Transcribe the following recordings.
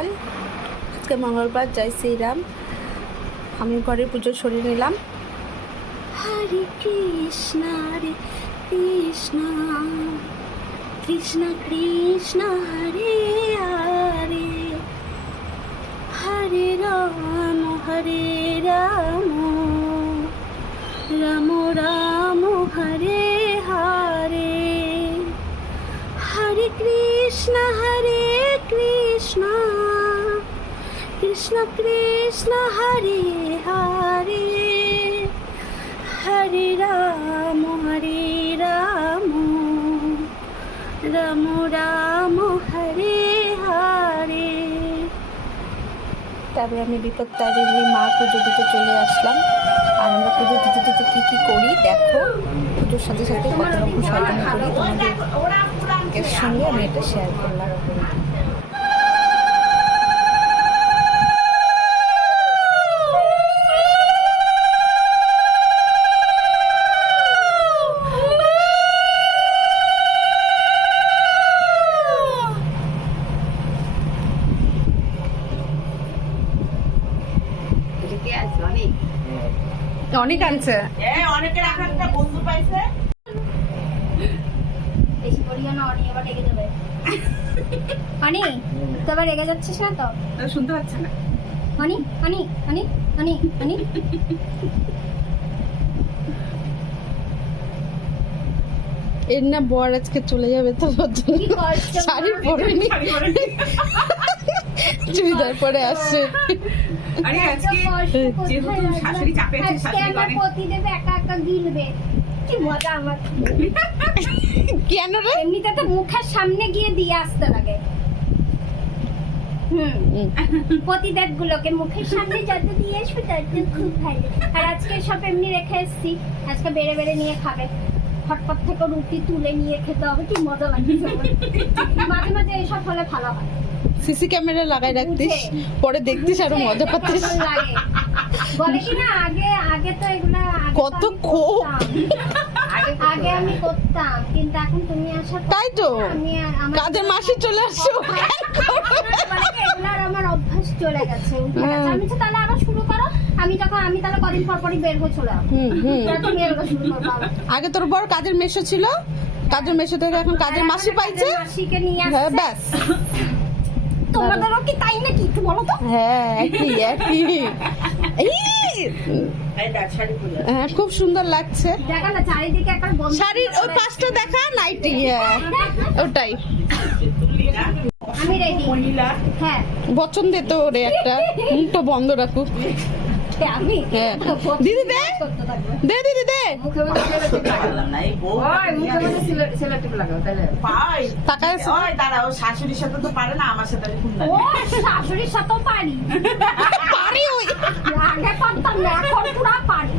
সকাল। আজকে মঙ্গলবার, জয় শ্রীরাম। আমি ঘরের পুজো সরিয়ে নিলাম। হরে কৃষ্ণ হরে কৃষ্ণ কৃষ্ণ কৃষ্ণ হরে হরে হরে রাম রাম রাম হরে হরে হরে কৃষ্ণ কৃষ্ণ কৃষ্ণ হরে হরে হরে রাম রাম রাম হরে হরে। তবে আমি বিপত্তারিণী মা পুজো দিতে চলে আসলাম। আর আমরা পুজো দিতে দিতে কী করি দেখো। পুজোর সাথে সাথে কত রকম সাজানো করি, তোমাদের সঙ্গে আমি এটা শেয়ার করলাম। অনেক আনছে, অনেকের একটা বন্ধু পাইছে। বেশি করিও না, অনি আবার রেগে যাবে। অনি তো আবার রেগে যাচ্ছিস না তো? শুনতে পাচ্ছে না। অনি অনি অনি অনি অনি এর না বর আজকে চলে যাবে, তো শাড়ি পরেনি, চুড়িদার পরে আসছে। আরে আজকে যেহেতু শাশুড়ি চাপে আছে, শাশুড়ি আমার পতি দেবে একা একা গিলবে। কি মজা আমার। কেন রে? এমনিতে তো মুখের সামনে গিয়ে দিয়ে আসতে লাগে। পতিদেব গুলোকে মুখের সামনে যত দিয়ে আসবে তত খুব ভালো। আর আজকে সব এমনি রেখে এসছি, আজকে বেড়ে বেড়ে নিয়ে খাবে। ফটফট থেকে রুটি তুলে নিয়ে খেতে হবে। কি মজা লাগছে। মাঝে মাঝে এসব হলে ভালো হয়। সিসি ক্যামেরা লাগাই রাখতিস, পরে দেখতিস আরো মজা পাতিস। লাগে বলে কি না, আগে তো এগুলা কত ক্ষোভ। আগে আমি করতাম, কিন্তু এখন তুমি আসার পর তাই তো আমি কাজের মাসে চলে আসছো। এগুলার আমার অভ্যাস চলে গেছে, উঠে গেছে। আমি তো তাহলে আবার শুরু করো। আমি তাহলে কদিন পর পরই বের হয়ে চলে আসবো। তুমি এগুলো শুরু করবো। আগে তোর বড় কাজের মেশো ছিল, কাজের মেশো থেকে এখন কাজের মাসি পাইছে। মাসিকে নিয়ে হ্যাঁ আসছে। ব্যাস। তোমাদেরও কি তাই নাকি একটু বলো তো? হ্যাঁ একই হ্যাঁ, খুব সুন্দর লাগছে। দেখা না চারিদিকে একটা শাড়ির ওই পাঁচটা দেখা, নাইটি। হ্যাঁ ওটাই আমি রেডি। হ্যাঁ বচন দে তো রে একটা, মুখটা বন্ধ রাখুক। আমি হ্যাঁ দিদি দে দে, দিদি দে। মুখে মধ্যে সেলেটিভ লাগালাম না, এই বউ মুখে মধ্যে সেলেটিভ লাগাও তাহলে পাই তাকায়। ওই দাঁড়াও, শাশুড়ির সাথে তো পারে না, আমার সাথে খুব ও শাশুড়ির সাথেও পারি। পারি ওই আগে পারতাম না, এখন পুরা পারি।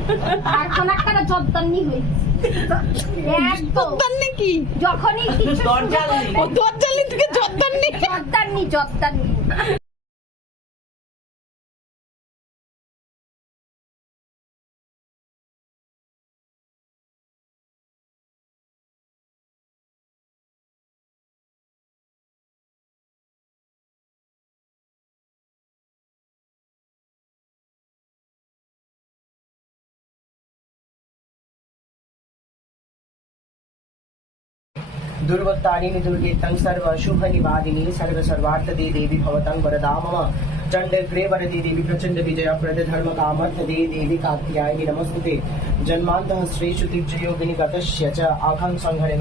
এখন একটা জব্দানি হয়েছে একদম। জর্দানি কি? যখনই কিছু দরজালি। ও দরজালি থেকে জর্দানি। জব্দানি दुर्वत्तारिणि दुर्गे तं सर्वशुभ निवादिनी सर्व सर्वार्थदे देवी भवतं वरदा मम चण्डग्रे वरदे देवी प्रचण्ड विजया प्रद धर्म कामर्थदे देवी कात्यायनि नमस्तुते जन्मान्तः श्रेषु दिग्जयोगिनि गतस्य च आघं संहरे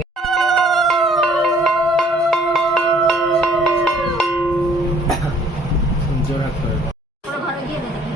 ঘরে গিয়ে দেখি।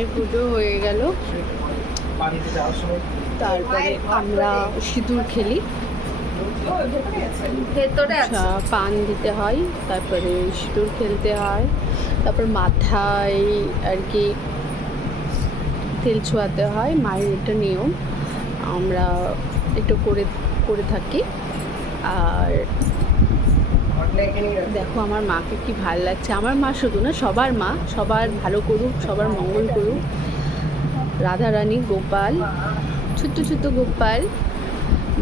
মায়ের পুজো হয়ে গেল, বাড়িতে যাওয়ার সময় তারপরে আমরা সিঁদুর খেলি, ভেতরে আচ্ছা পান দিতে হয়, তারপরে সিঁদুর খেলতে হয়, তারপর মাথায় আর কি তেল ছোঁয়াতে হয়, মায়ের এটা নিয়ম, আমরা একটু করে করে থাকি। আর দেখো আমার মাকে কি ভালো লাগছে, আমার মা শুধু না সবার মা, সবার ভালো করুক, সবার মঙ্গল করুক, রাধারানী গোপাল, ছোট্ট ছোট্ট গোপাল,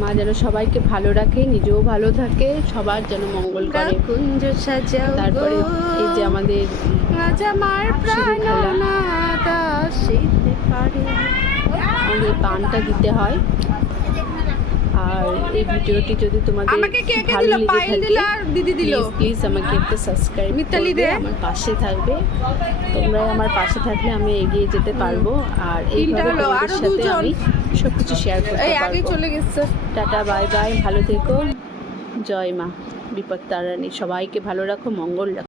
মা যেন সবাইকে ভালো রাখে, নিজেও ভালো থাকে, সবার যেন মঙ্গল করে। কুঞ্জ সাজাও তারপরে এই যে আমাদের আজ আমার প্রাণনাথ আসিতে পারে। আমাদের পানটা দিতে হয়। আর এই ভিডিওটি যদি তোমাদের আমাকে কে কে ভালো দিল? লেগে পায়েল থাকে দিল আর দিদি দিল। প্লিজ আমাকে একটা সাবস্ক্রাইব মিতালি করবে, দে। আমার পাশে থাকবে, তোমরা আমার পাশে থাকলে আমি এগিয়ে যেতে পারবো, আর এইভাবে হলো, তোমাদের আরো সাথে দুজন। আমি সবকিছু শেয়ার করতে এই আগে পারবো। চলে গেছে। টাটা, বাই বাই, ভালো থেকো, জয় মা বিপদ তারাণী, সবাইকে ভালো রাখো, মঙ্গল রাখো।